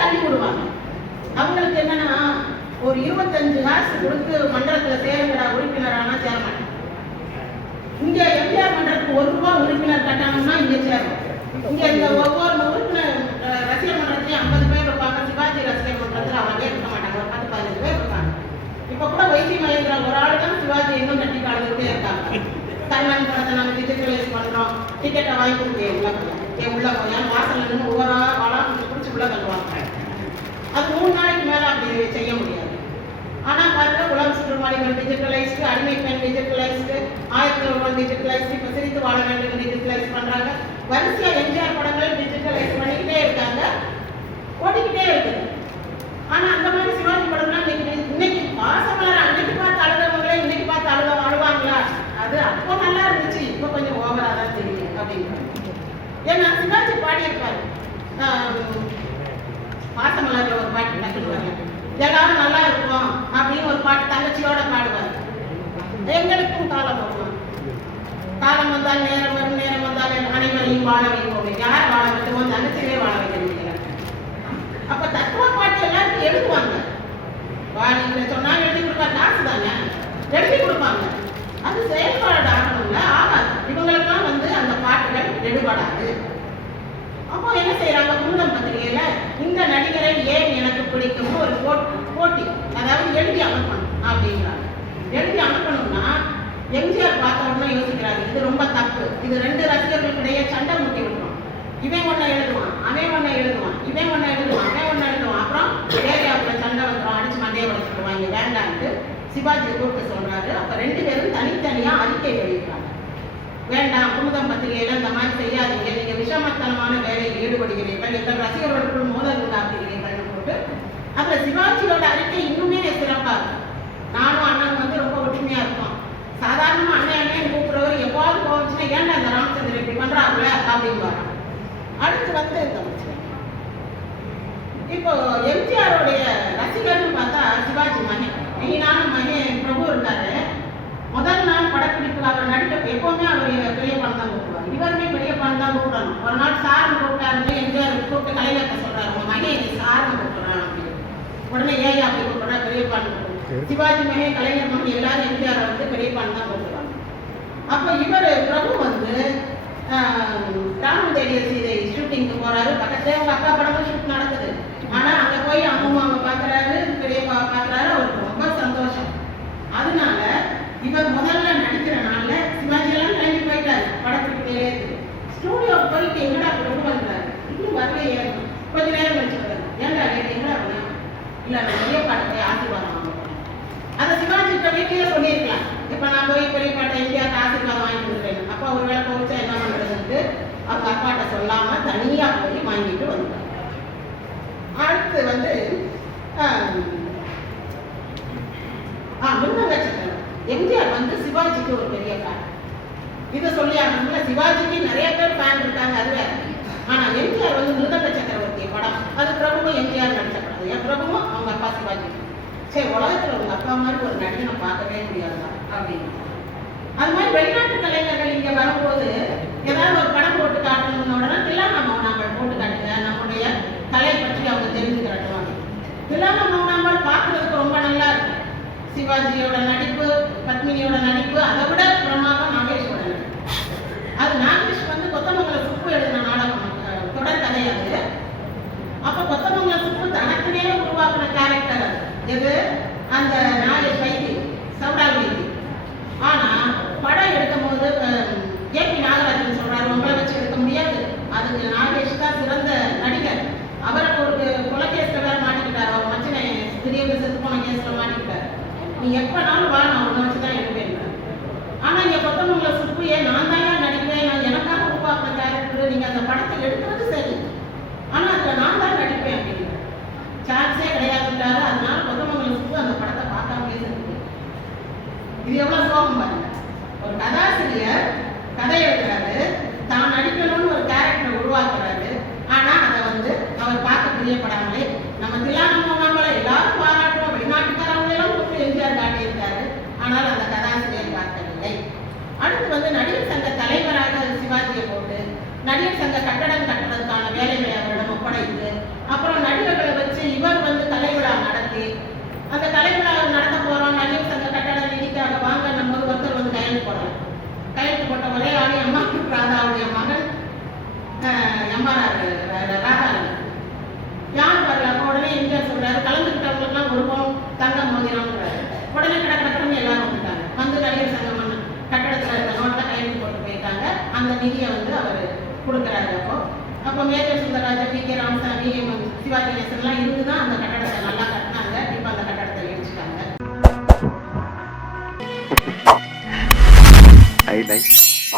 தள்ளி விடுவாங்க அவங்களுக்கு என்னன்னா ஒரு இருபத்தஞ்சு காசு கொடுத்து மன்றத்துல சேருங்கடா உறுப்பினரானா சேர மாட்டாங்க இங்க எம்ஜிஆர் மன்றத்துக்கு ஒரு ரூபா உறுப்பினர் கட்டணம்னா இங்க சேரும். இங்க இந்த ஒவ்வொரு உறுப்பினர் ரசிகர் மன்றத்திலயும் ஐம்பது பேர் இருப்பாங்க. சிவாஜி ரசிகர் மன்றத்தில் அவங்க இருக்க மாட்டாங்க? ஒரு பத்து பதினஞ்சு பேர் இருப்பாங்க. இப்போ கூட வைத்தி மகேந்திரா ஒரு ஆள் தான் சிவாஜி இன்னும் கட்டி காலத்துட்டே இருக்காங்க. கர்ணன் படத்தை நாங்க டிஜிட்டலைஸ் பண்ணுறோம் டிக்கெட்டை வாங்கி கொடுத்து உள்ள போய். உள்ள போய். வாசல்ல நின்று ஒவ்வொரு ஆளாக பிடிச்சி பிடிச்சி உள்ள தள்ளுவாங்க. அது மூணு நாளைக்கு மேல அப்படி செய்ய முடியாது. ஆனா பாருங்க உலக சுற்றுமாளிகள் டிஜிட்டலைஸ்டு அடிமை பெண் டிஜிட்டலைஸ்டு ஆயிரத்தி ஒருவன் டிஜிட்டலைஸ்டு இப்ப சிரித்து வாழ வேண்டும் டிஜிட்டலைஸ் பண்றாங்க. வரிசையா எம்ஜிஆர் படங்கள் டிஜிட்டலைஸ் பண்ணிக்கிட்டே இருக்காங்க. ஓடிக்கிட்டே இருக்குது. ஆனா அந்த மாதிரி சிவாஜி படம்லாம் இன்னைக்கு இன்னைக்கு பாசமலர் அன்னைக்கு பார்த்து அழுதவங்களே இன்னைக்கு பார்த்து அழுத அழுவாங்களா அது அப்போ நல்லா இருந்துச்சு இப்போ கொஞ்சம் ஓவரா தான் தெரியும் அப்படிங்கிறாங்க ஏன்னா சிவாஜி பாடியிருப்பாரு ஆம், பாசமலர்ல ஒரு பாடுவார் எல்லாரும் நல்லா இருக்கும் அப்படின்னு ஒரு பாட்டு தங்கச்சியோட பாடுவார். எங்களுக்கும் காலம் வரும்? காலம் வந்தால் நேரம் வரும் நேரம் வந்தால் அனைவரையும் வாழ வைப்போம். யார் வாழ வைக்கமோ தங்கச்சியே வாழ வைக்க முடியல அப்ப தத்துவ பாட்டு எல்லாருக்கும் எழுதுவாங்க. வாடின்னு சொன்னா எழுதி கொடுப்பாங்க காசு தானே? எழுதி கொடுப்பாங்க அது செயல்பாடு ஆகணும்ல ஆகாது இவங்களுக்கெல்லாம் வந்து அந்த பாட்டுகள் எடுபடாது அப்போ என்ன செய்யறாங்க குமுதம் பத்திரிகையில இந்த நடிகரை ஏன் எனக்கு பிடிக்கும்னு ஒரு போட்- போட்டி அதாவது எழுதி அனுப்பணும் அப்படிங்கிறாங்க எழுதி அனுப்பணும்னா எம்ஜிஆர் பார்த்த யோசிக்கிறாரு இது ரொம்ப தப்பு. இது ரெண்டு ரசிகர்களுக்கிடையே சண்டை முட்டி விட்டுரும். இவன் ஒண்ணு எழுதுவான் அவன் ஒண்ணு எழுதுவான் இவன் ஒண்ணு எழுதுவான் அவன் ஒண்ணு எழுதுவான். அப்புறம் ஏரியாவுக்குள்ள சண்டை வந்துடும் அடிச்சு மண்டையை உடைச்சிடுவாங்க வேண்டான்ட்டு சிவாஜி கூப்பிட்டு சொல்றாரு. அப்ப ரெண்டு பேரும் தனித்தனியா அறிக்கை வெளியிடுறாங்க. வேண்டாம் குமுதம் பத்திரிகையில இந்த மாதிரி செய்யாதீங்க. நீங்க விஷமத்தனமான வேலையில் ஈடுபடுகிறீர்கள். எங்கள் ரசிகர்களுக்குள் மோதல் உண்டாக்குகிறீர்கள் போட்டு அப்புறம் சிவாஜியோட அறிக்கை இன்னுமே சிறப்பா இருக்கும். நானும் அண்ணன் வந்து ரொம்ப ஒற்றுமையா இருப்பான் சாதாரணமா அண்ணன் அண்ணன் கூப்பிடுறவர் எவ்வாறு போச்சுன்னா ஏன்டா அந்த ராமச்சந்திரன் இப்படி பண்றாங்களே அப்படின்னு அடுத்து வந்து இந்த இப்போ எம்ஜிஆருடைய ரசிகர்னு பார்த்தா சிவாஜி மகன். மெயினான மகன் பிரபு இருக்காரு முதல் நாள் படப்பிடிப்பு அவர் நடிக்க எப்பவுமே அவர் பெரிய படம் தான் கூப்பிடுவார் இவருமே பெரிய படம் தான் கூப்பிடணும் ஒரு நாள் சார்னு கூப்பிட்டாருன்னு எம்ஜிஆர் கூப்பிட்டு கலைஞர்கிட்ட சொல்றாரு உங்க மகன் என்னை சார்னு கூப்பிடுறான் அப்படின்னு உடனே ஏன் அப்படி கூப்பிடுறா பெரிய படம் சிவாஜி மகன் கலைஞர் மகன் எல்லாரும் எம்ஜிஆர் வந்து பெரிய படம் தான் கூப்பிடுவாங்க அப்போ இவர் பிரபு வந்து ராமன் தேடிய சீதை ஷூட்டிங்க்கு போறாரு. பக்கத்துல அவங்க அக்கா படமும் ஷூட் நடக்குது. ஆனா அங்க போய் அம்மாவை பாக்குறாரு பெரியப்பா பாக்குறாரு. அவருக்கு ரொம்ப சந்தோஷம். அதனால இவர் முதல்ல இல்ல நான் பெரிய பாட்டை ஆசீர்வாதம் வாங்க அந்த அதை சிவாஜி இப்ப சொல்லியிருக்கலாம். இப்போ நான் போய் பெரிய பாட்டை இந்தியாவுக்கு ஆசீர்வாதம் வாங்கி கொடுக்குறேன் அப்பா ஒரு வேளை போச்சா என்ன பண்றதுன்ட்டு அவங்க அப்பாட்ட சொல்லாம தனியா போய் வாங்கிட்டு வந்துட்டாங்க. அடுத்து வந்து ஆஹ், ஆ மிருதங்க சக்கரம் எம்ஜிஆர் வந்து சிவாஜிக்கு ஒரு பெரிய ஃபேன் இதை சொல்லி ஆகணும்ல சிவாஜிக்கு நிறைய பேர் ஃபேன் இருக்காங்க அது வேற. ஆனால் எம்ஜிஆர் வந்து மிருதங்க சக்கரவர்த்தி படம். அது பிரபுவும் எம்ஜிஆர் நடிச்ச படம். என் பிரபுவும் அப்பா சிவாஜி சரி உலகத்துல உங்க அப்பா மாதிரி ஒரு நடிகனை பார்க்கவே முடியாதுடா அப்படின்னு. அது மாதிரி வெளிநாட்டு கலைஞர்கள் இங்க வரும்போது ஏதாவது ஒரு படம் போட்டு காட்டணும்னு உடனே தில்லானா மௌனாமல் போட்டு காட்டுங்க நம்முடைய கலை பற்றி அவங்க தெரிஞ்சுக்கிறாங்க தில்லானா மௌனாமல் பார்க்கறதுக்கு ரொம்ப நல்லா இருக்கு சிவாஜியோட நடிப்பு பத்மினியோட நடிப்பு அதை விட பிரமாதம் நாகேஷோட நடிப்பு அது நாகேஷ் வந்து கொத்தமங்கல சுப்பு எழுதின நாடகம் அஹ், தொடர் கதை அது அப்ப கொத்தமங்கல சுப்பு தனக்குனே உருவாக்குன கேரக்டர் அது எது? அந்த நாகேஷ் வைத்தி சவுடால் வைத்தி ஆனா படம் எடுக்கும் போது ஏபி நாகராஜன் சொல்றாரு உங்களை வச்சு எடுக்க முடியாது. அதுக்கு நாகேஷ் தான் சிறந்த நடிகர். அவரை ஒரு கொலைகேஸ்ல வேற மாட்டிக்கிட்டாரு. அவர் மச்சனை திடீர்னு செத்து போன கேஸ்ல மாட்டிக்கிட்டாரு. நீ எப்பனாலும் வாங்க இது எவ்வளோ சோகம் பாருங்க. ஒரு கதாசிரியர் கதை எழுதுறாரு தான் நடிக்கணும்னு ஒரு கேரக்டர் உருவாக்குறாரு. ஆனா அதை வந்து அவர் பார்க்க பிரியப்படாது கொடுக்குறாரு அப்போ. அப்போ major Sundararaja P K Ramasamy Sivaji நேசன்லாம் இருந்து தான் அந்த கட்டடத்தை நல்லா கட்டினாங்க. இப்போ அந்த கட்டடத்தை இடிச்சுட்டாங்க. I like.